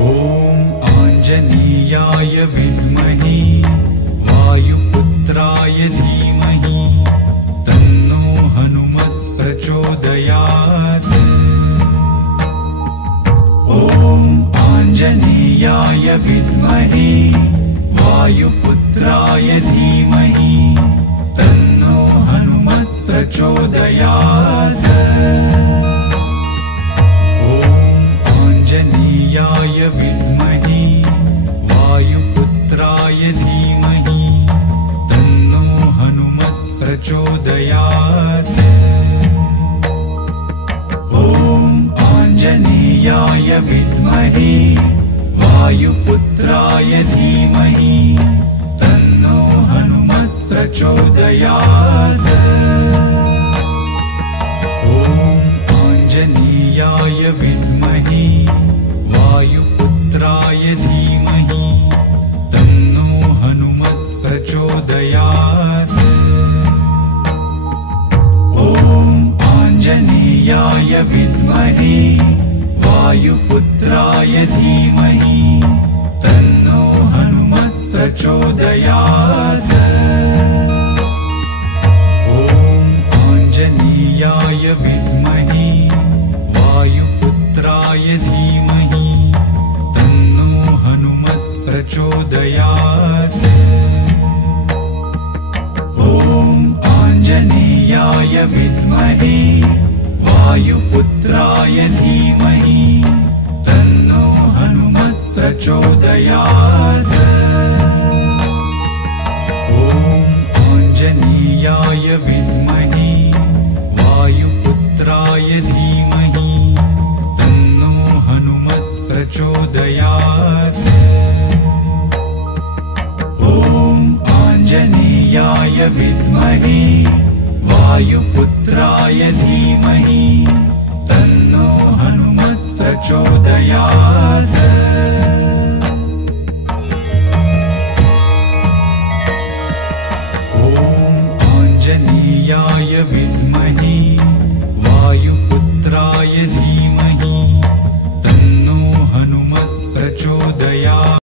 ॐ आञ्जनेयाय विद्महे वायुपुत्राय धीमहि तन्नो हनुमत् प्रचोदयात्। ॐ आञ्जनेयाय विद्महे वायुपुत्राय धीमहि तन्नो हनुमत् प्रचोदयात्। आञ्जनेयाय विद्महे वायुपुत्राय धीमहि तन्नो हनुमत् प्रचोदयात्। ॐ आञ्जनेयाय विद्महे वायुपुत्राय धीमहि तन्नो हनुमत् प्रचोदयात्। आञ्जनेयाय विद्महे वायुपुत्राय धीमहि तन्नो हनुमत् प्रचोदयात्। ॐ आञ्जनेयाय विद्महे वायुपुत्राय धीमहि तन्नो हनुमत् प्रचोदयात्। आञ्जनेयाय विद्महे वायुपुत्राय धीमहि तन्नो हनुमत् प्रचोदयात्। ॐ आञ्जनेयाय विद्महे वायुपुत्राय धीमहि तन्नो हनुमत् प्रचोदयात्। आञ्जनेयाय विद्महे वायुपुत्राय धीमहि तन्नो हनुमत् प्रचोदयात्। ॐ आञ्जनेयाय विद्महे वायुपुत्राय धीमहि तन्नो हनुमत् प्रचोदयात्। आञ्जनेयाय विद्महे वायुपुत्राय धीमहि